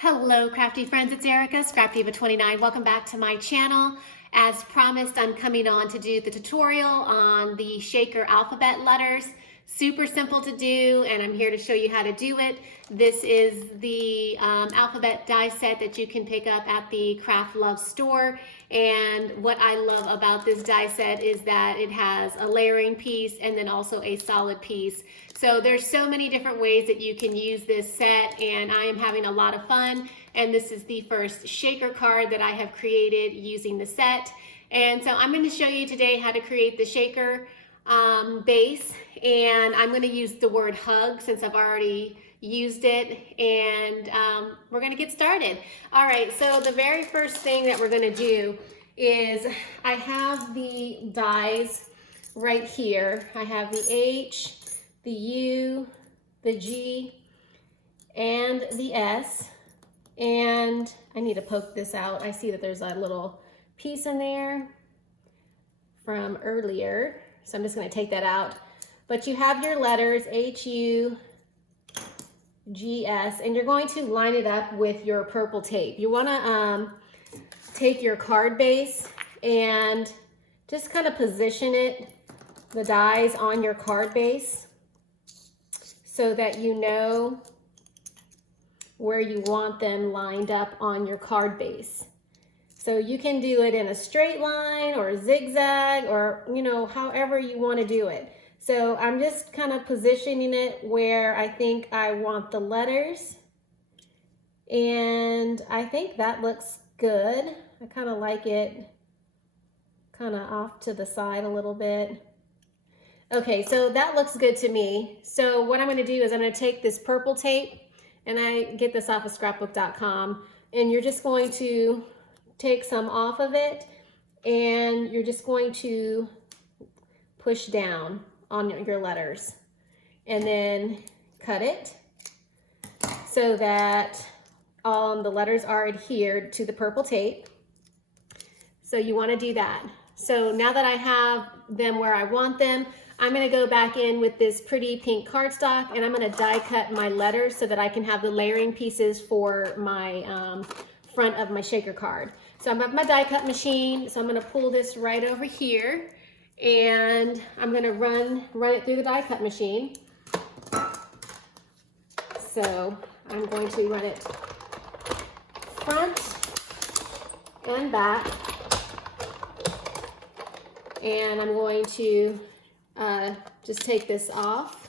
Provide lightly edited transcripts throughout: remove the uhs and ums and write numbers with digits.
Hello, crafty friends. It's Erica, Scrapdiva29. Welcome back to my channel. As promised, I'm coming on to do the tutorial on the shaker alphabet letters. Super simple to do, and I'm here to show you how to do it. This is the alphabet die set that you can pick up at the Craft Love store. And what I love about this die set is that it has a layering piece and then also a solid piece. So there's so many different ways that you can use this set, and I am having a lot of fun. And this is the first shaker card that I have created using the set. And so I'm going to show you today how to create the shaker base, and I'm going to use the word hug since I've already used it, and we're going to get started. All right, so the very first thing that we're going to do is I have the dies right here. I have the H, the U, the G, and the S, and I need to poke this out. I see that there's a little piece in there from earlier, so I'm just going to take that out. But you have your letters H, U, G, S, and you're going to line it up with your purple tape. You want to take your card base and just kind of position it, the dies on your card base, so that you know where you want them lined up on your card base. So you can do it in a straight line or a zigzag, or however you want to do it. So I'm just kind of positioning it where I think I want the letters, and I think that looks good. I kind of like it kind of off to the side a little bit. Okay, so that looks good to me. So what I'm going to do is I'm going to take this purple tape, and I get this off of scrapbook.com, and you're just going to take some off of it, and you're just going to push down on your letters and then cut it so that all the letters are adhered to the purple tape. So you want to do that. So now that I have them where I want them, I'm going to go back in with this pretty pink cardstock, and I'm going to die cut my letters so that I can have the layering pieces for my front of my shaker card. So I'm at my die cut machine, so I'm going to pull this right over here, and I'm going to run it through the die cut machine. So I'm going to run it front and back, and I'm going to just take this off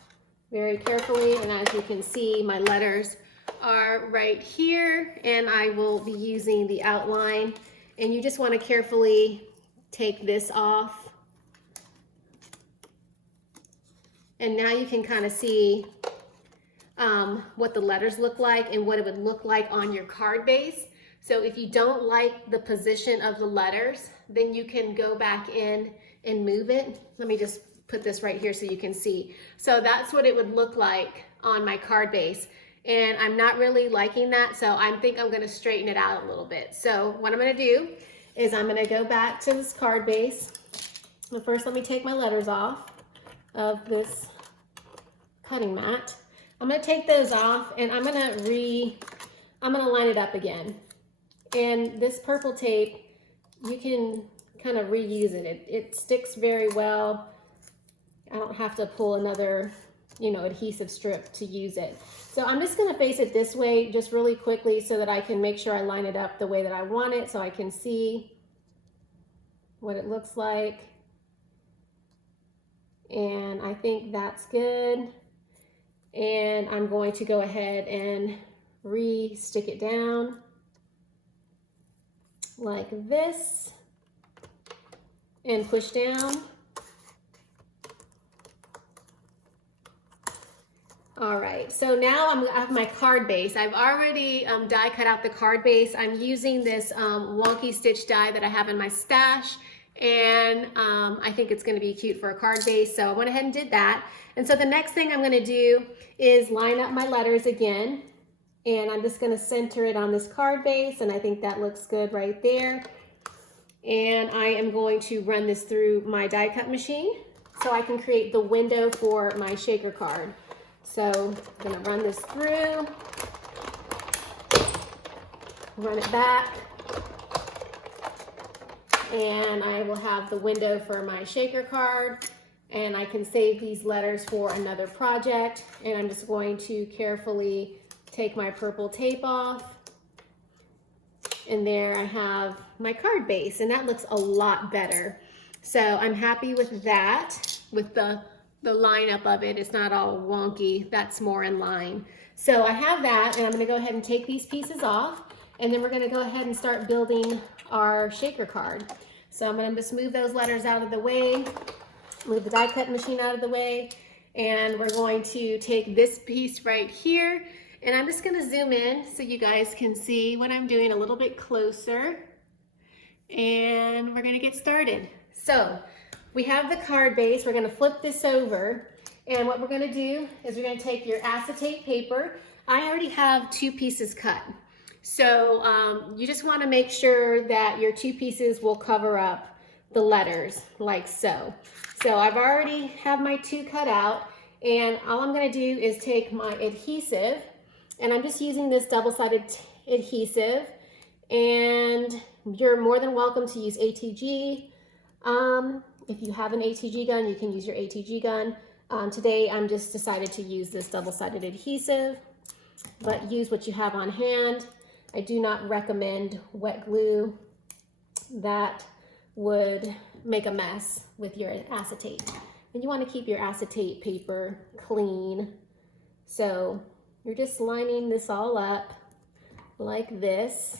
very carefully, and as you can see, my letters are right here, and I will be using the outline, and you just want to carefully take this off. And now you can kind of see what the letters look like and what it would look like on your card base. So if you don't like the position of the letters, then you can go back in and move it. Let me just put this right here so you can see. So that's what it would look like on my card base. And I'm not really liking that, so I think I'm gonna straighten it out a little bit. So what I'm gonna do is I'm gonna go back to this card base. But first, let me take my letters off of this cutting mat. I'm gonna take those off, and I'm gonna line it up again. And this purple tape, you can kind of reuse it. It sticks very well. I don't have to pull another, adhesive strip to use it. So I'm just gonna face it this way just really quickly so that I can make sure I line it up the way that I want it, so I can see what it looks like. And I think that's good. And I'm going to go ahead and re-stick it down like this and push down. All right, so now I have my card base. I've already die cut out the card base. I'm using this wonky stitch die that I have in my stash, and I think it's gonna be cute for a card base, so I went ahead and did that. And so the next thing I'm gonna do is line up my letters again, and I'm just gonna center it on this card base, and I think that looks good right there. And I am going to run this through my die cut machine so I can create the window for my shaker card. So I'm gonna run this through. run it back, and I will have the window for my shaker card, and I can save these letters for another project. And I'm just going to carefully take my purple tape off, and there I have my card base, and that looks a lot better. So I'm happy with that, with the lineup of it. It's not all wonky, that's more in line. So I have that, and I'm gonna go ahead and take these pieces off, and then we're gonna go ahead and start building our shaker card. So I'm gonna just move those letters out of the way, move the die cut machine out of the way, and we're going to take this piece right here, and I'm just gonna zoom in so you guys can see what I'm doing a little bit closer, and we're gonna get started. So we have the card base. We're gonna flip this over, and what we're gonna do is we're gonna take your acetate paper. I already have 2 pieces cut. So you just wanna make sure that your 2 pieces will cover up the letters like so. So I've already have my 2 cut out, and all I'm gonna do is take my adhesive, and I'm just using this double-sided adhesive, and you're more than welcome to use ATG. If you have an ATG gun, you can use your ATG gun. Today, I'm just decided to use this double-sided adhesive, but use what you have on hand. I do not recommend wet glue. That would make a mess with your acetate. And you want to keep your acetate paper clean. So you're just lining this all up like this.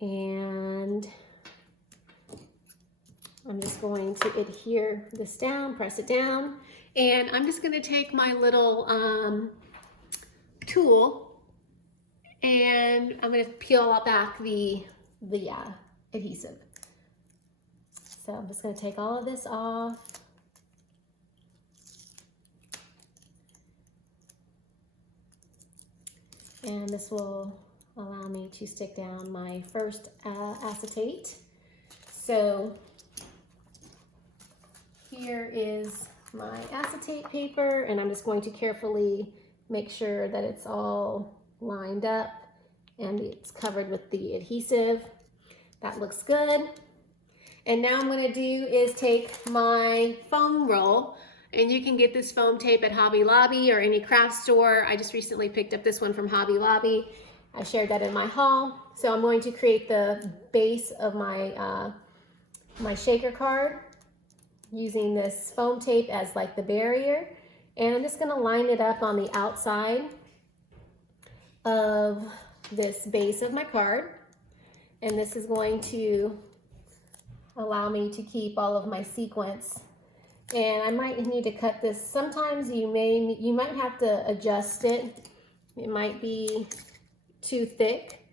And I'm just going to adhere this down, press it down, and I'm just going to take my little tool, and I'm going to peel out back the adhesive. So I'm just going to take all of this off. And this will allow me to stick down my first acetate. So here is my acetate paper, and I'm just going to carefully make sure that it's all lined up and it's covered with the adhesive. That looks good. And now I'm going to do is take my foam roll, and you can get this foam tape at Hobby Lobby or any craft store. I just recently picked up this one from Hobby Lobby. I shared that in my haul. So I'm going to create the base of my my shaker card using this foam tape as like the barrier, and I'm just going to line it up on the outside of this base of my card, and this is going to allow me to keep all of my sequins. And I might need to cut this. Sometimes you might have to adjust it. It might be too thick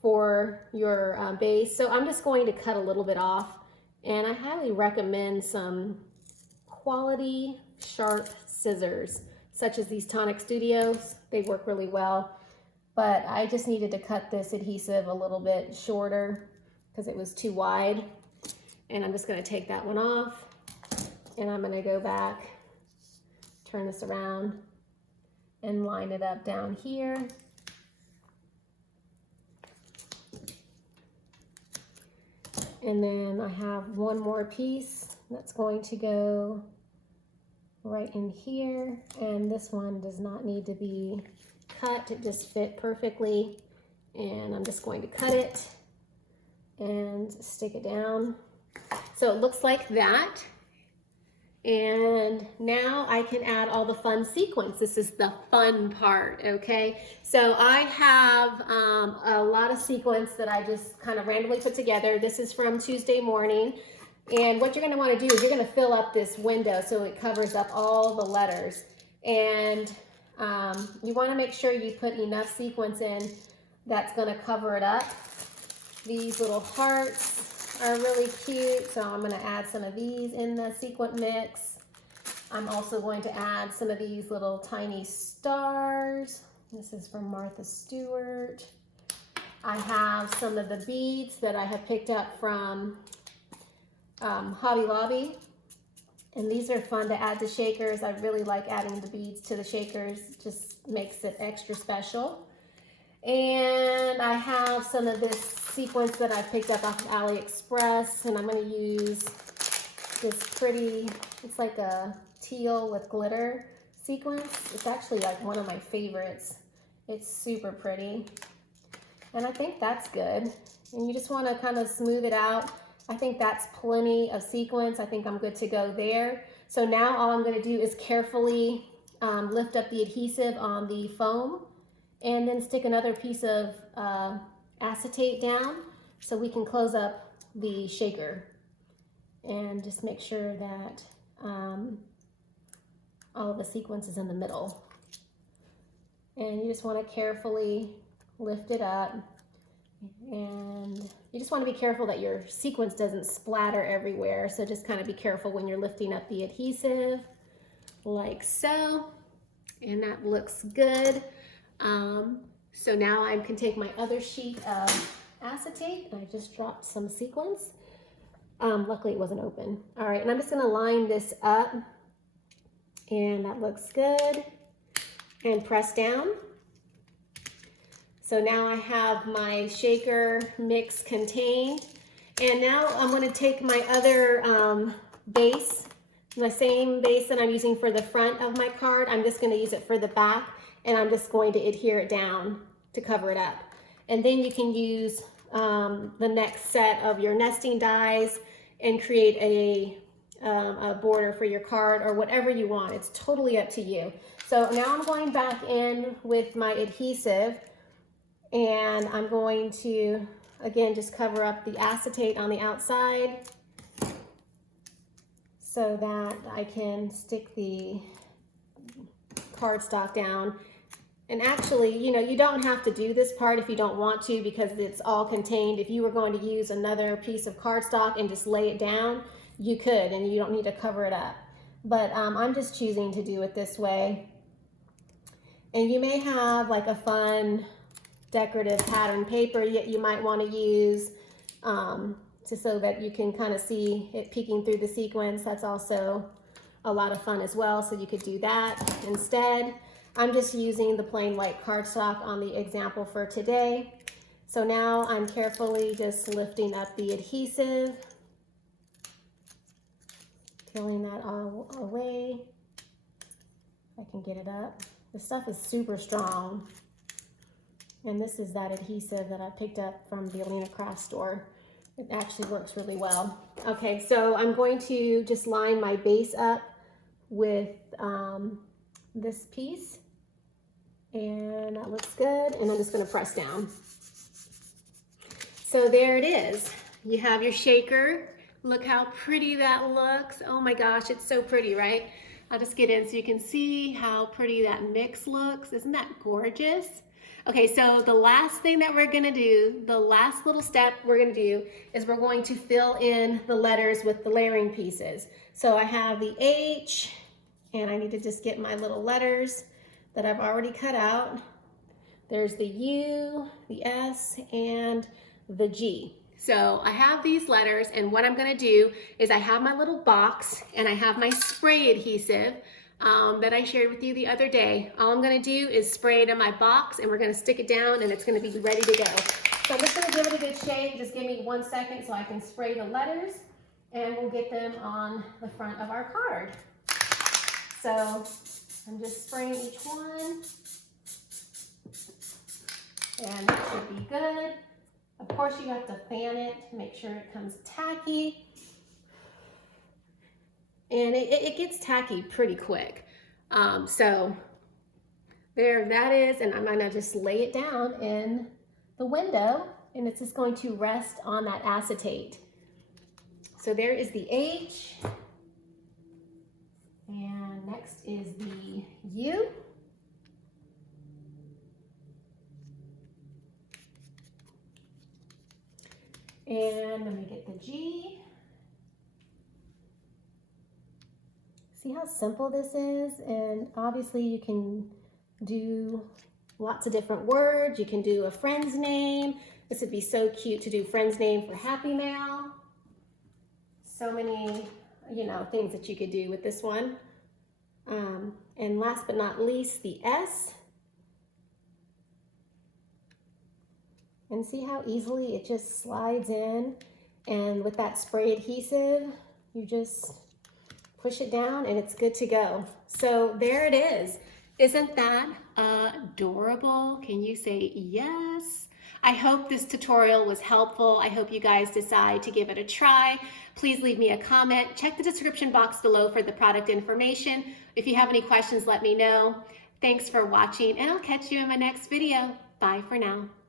for your base, so I'm just going to cut a little bit off. And I highly recommend some quality sharp scissors, such as these Tonic Studios. They work really well, but I just needed to cut this adhesive a little bit shorter because it was too wide. And I'm just going to take that one off, and I'm going to go back, turn this around, and line it up down here. And then I have one more piece that's going to go right in here, and this one does not need to be cut. It just fit perfectly, and I'm just going to cut it and stick it down. So it looks like that. And now I can add all the fun sequins. This is the fun part, okay? So I have a lot of sequins that I just kind of randomly put together. This is from Tuesday morning. And what you're gonna wanna do is you're gonna fill up this window so it covers up all the letters. And you wanna make sure you put enough sequins in that's gonna cover it up. These little hearts are really cute, so I'm going to add some of these in the sequin mix. I'm also going to add some of these little tiny stars. This is from Martha Stewart. I have some of the beads that I have picked up from Hobby Lobby. And these are fun to add to shakers. I really like adding the beads to the shakers. It just makes it extra special. And I have some of this sequins that I picked up off of AliExpress, and I'm going to use this pretty, it's like a teal with glitter sequins. It's actually like one of my favorites. It's super pretty. And I think that's good. And you just want to kind of smooth it out. I think that's plenty of sequins. I think I'm good to go there. So now all I'm going to do is carefully lift up the adhesive on the foam and then stick another piece of acetate down so we can close up the shaker. And just make sure that all of the sequins is in the middle. And you just want to carefully lift it up, and you just want to be careful that your sequins doesn't splatter everywhere. So just kind of be careful when you're lifting up the adhesive, like so. And that looks good. So now I can take my other sheet of acetate, and I just dropped some sequins. Luckily it wasn't open. All right, and I'm just gonna line this up, and that looks good, and press down. So now I have my shaker mix contained, and now I'm gonna take my other base, my same base that I'm using for the front of my card. I'm just gonna use it for the back, and I'm just going to adhere it down to cover it up. And then you can use the next set of your nesting dies and create a border for your card or whatever you want. It's totally up to you. So now I'm going back in with my adhesive, and I'm going to, again, just cover up the acetate on the outside so that I can stick the cardstock down. And actually, you know, you don't have to do this part if you don't want to, because it's all contained. If you were going to use another piece of cardstock and just lay it down, you could, and you don't need to cover it up. But I'm just choosing to do it this way. And you may have like a fun decorative pattern paper you might want to use just so that you can kind of see it peeking through the sequins. That's also a lot of fun as well, so you could do that instead. I'm just using the plain white cardstock on the example for today. So now I'm carefully just lifting up the adhesive, peeling that all away. If I can get it up. The stuff is super strong. And this is that adhesive that I picked up from the Alina Craft store. It actually works really well. Okay, so I'm going to just line my base up with this piece, and that looks good. And I'm just going to press down. So there it is. You have your shaker. Look how pretty that looks. Oh my gosh, it's so pretty, right? I'll just get in so you can see how pretty that mix looks. Isn't that gorgeous? Okay, so the last thing that we're gonna do, the last little step we're gonna do is we're going to fill in the letters with the layering pieces. So I have the H, and I need to just get my little letters that I've already cut out. There's the U, the S, and the G. So I have these letters, and what I'm gonna do is I have my little box, and I have my spray adhesive that I shared with you the other day. All I'm gonna do is spray it in my box, and we're gonna stick it down, and it's gonna be ready to go. So I'm just gonna give it a good shake. Just give me 1 second so I can spray the letters, and we'll get them on the front of our card. So I'm just spraying each one, and that should be good. Of course, you have to fan it to make sure it comes tacky. And it gets tacky pretty quick. So there that is, and I'm gonna just lay it down in the window, and it's just going to rest on that acetate. So there is the H, and next is the U. And let me get the G. See how simple this is? And obviously you can do lots of different words. You can do a friend's name. This would be so cute to do friend's name for Happy Mail. So many things that you could do with this one. And last but not least, the S. And see how easily it just slides in. And with that spray adhesive, you just push it down and it's good to go. So there it is. Isn't that adorable? Can you say yes? I hope this tutorial was helpful. I hope you guys decide to give it a try. Please leave me a comment. Check the description box below for the product information. If you have any questions, let me know. Thanks for watching, and I'll catch you in my next video. Bye for now.